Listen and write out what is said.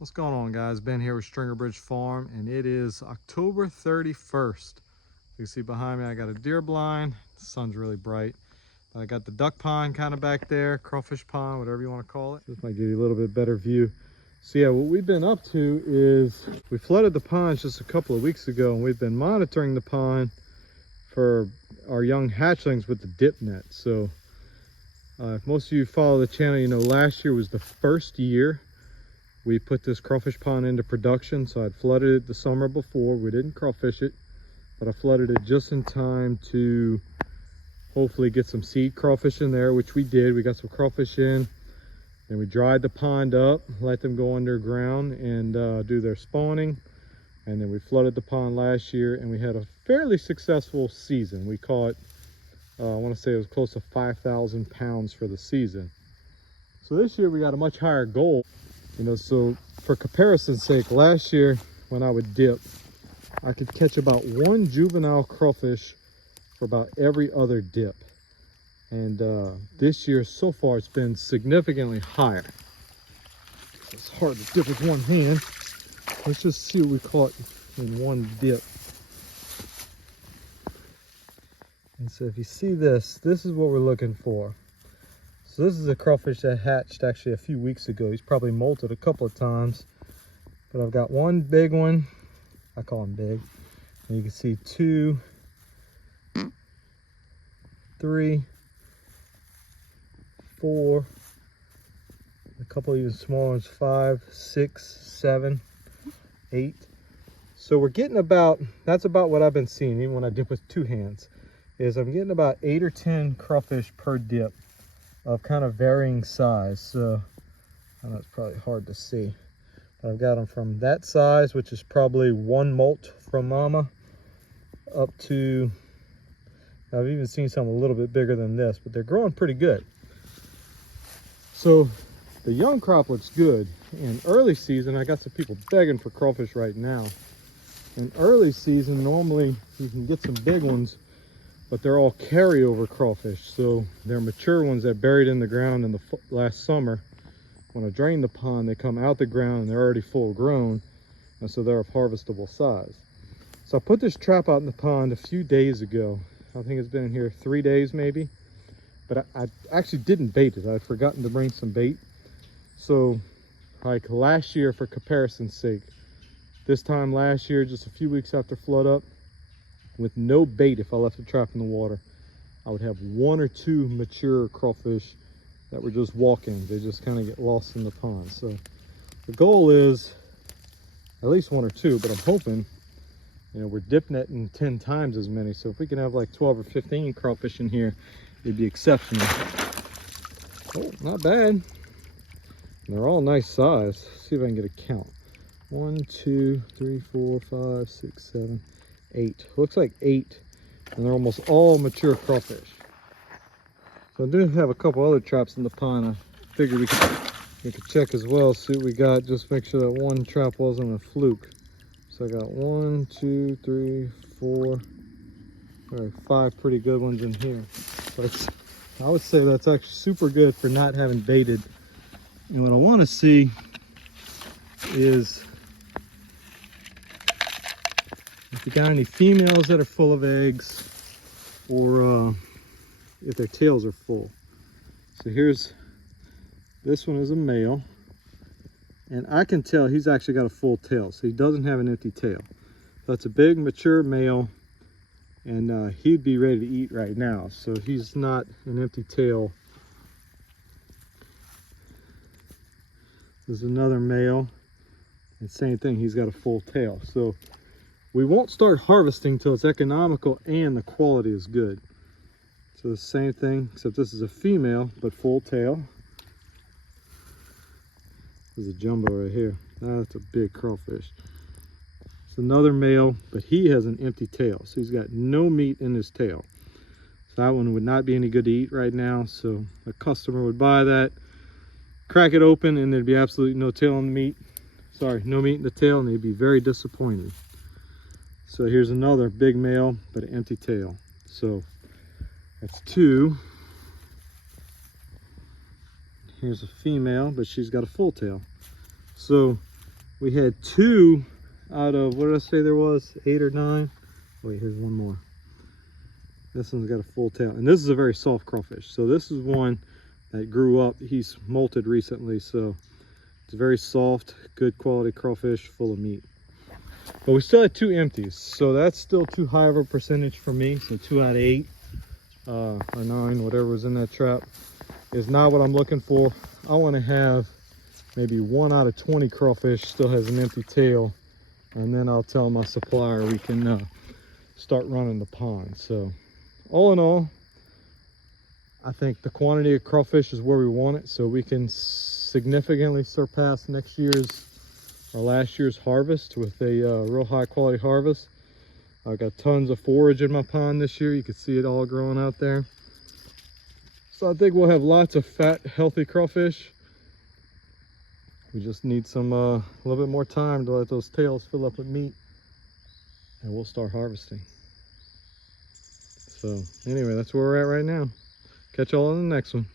What's going on, guys? Ben here with Stringer Bridge Farm, and it is October 31st. You can see behind me I got a deer blind. The sun's really bright. I got the duck pond kind of back there, crawfish pond, whatever you want to call it. This might give you a little bit better view. So yeah, what we've been up to is we flooded the ponds just a couple of weeks ago, and we've been monitoring the pond for our young hatchlings with the dip net. So if most of you follow the channel, you know last year was the first year we put this crawfish pond into production. So I'd flooded it the summer before. We didn't crawfish it, but I flooded it just in time to hopefully get some seed crawfish in there, which we did. We got some crawfish in, and we dried the pond up, let them go underground and do their spawning. And then we flooded the pond last year, and we had a fairly successful season. We caught, I want to say it was close to 5,000 pounds for the season. So this year we got a much higher goal. You know, so for comparison's sake, last year when I would dip, I could catch about one juvenile crawfish for about every other dip. And this year so far it's been significantly higher. It's hard to dip with one hand. Let's just see what we caught in one dip. And so if you see this, this is what we're looking for. So this is a crawfish that hatched actually a few weeks ago. He's probably molted a couple of times, but I've got one big one. I call him big. And you can see 2, 3, 4, a couple even smaller ones, 5, 6, 7, 8. So we're getting about, that's about what I've been seeing, even when I dip with 2 hands, is I'm getting about 8 or 10 crawfish per dip of kind of varying size. So I know it's probably hard to see, but I've got them from that size, which is probably 1 molt from mama, up to, I've even seen some a little bit bigger than this, but they're growing pretty good. So the young crop looks good. In early season, I got some people begging for crawfish right now. In early season, normally you can get some big ones, but they're all carryover crawfish. So they're mature ones that buried in the ground in the last summer. When I drain the pond, they come out the ground and they're already full grown, and so they're of harvestable size. So I put this trap out in the pond a few days ago. I think it's been in here 3 days maybe, but I actually didn't bait it. I'd forgotten to bring some bait. So like last year, for comparison's sake, this time last year, just a few weeks after flood up, with no bait, if I left the trap in the water, I would have 1 or 2 mature crawfish that were just walking. They just kind of get lost in the pond. So the goal is at least 1 or 2, but I'm hoping, you know, we're dip netting 10 times as many. So if we can have like 12 or 15 crawfish in here, it'd be exceptional. Oh, not bad. And they're all nice size. Let's see if I can get a count. 1, 2, 3, 4, 5, 6, 7, 8. Looks like 8, and they're almost all mature crawfish. So I do have a couple other traps in the pond. I figured we could check as well, see what we got. Just make sure that one trap wasn't a fluke. So I got 1, 2, 3, 4, all right, 5 pretty good ones in here. But I would say that's actually super good for not having baited. And what I want to see is if you got any females that are full of eggs, or if their tails are full. So here's, this one is a male, and I can tell he's actually got a full tail, so he doesn't have an empty tail. That's a big mature male, and he'd be ready to eat right now. So he's not an empty tail. There's another male, and same thing, he's got a full tail. So we won't start harvesting till it's economical and the quality is good. So the same thing, except this is a female, but full tail. There's a jumbo right here. That's a big crawfish. It's another male, but he has an empty tail. So he's got no meat in his tail. So that one would not be any good to eat right now. So a customer would buy that, crack it open, and there'd be absolutely no tail in the meat. Sorry, no meat in the tail, and they'd be very disappointed. So here's another big male, but an empty tail. So that's 2. Here's a female, but she's got a full tail. So We had 2 out of, what did I say there was? 8 or 9? Wait, here's one more. This one's got a full tail. And this is a very soft crawfish. So this is one that grew up. He's molted recently, so it's very soft, good quality crawfish, full of meat. But we still had 2 empties, so that's still too high of a percentage for me. So 2 out of 8 or 9, whatever was in that trap, is not what I'm looking for. I want to have maybe 1 out of 20 crawfish still has an empty tail, and then I'll tell my supplier we can start running the pond. So all in all, I think the quantity of crawfish is where we want it, so we can significantly surpass last year's harvest with a real high quality harvest. I got tons of forage in my pond this year. You can see it all growing out there. So I think we'll have lots of fat, healthy crawfish. We just need some a little bit more time to let those tails fill up with meat, and we'll start harvesting. So anyway, that's where we're at right now. Catch y'all on the next one.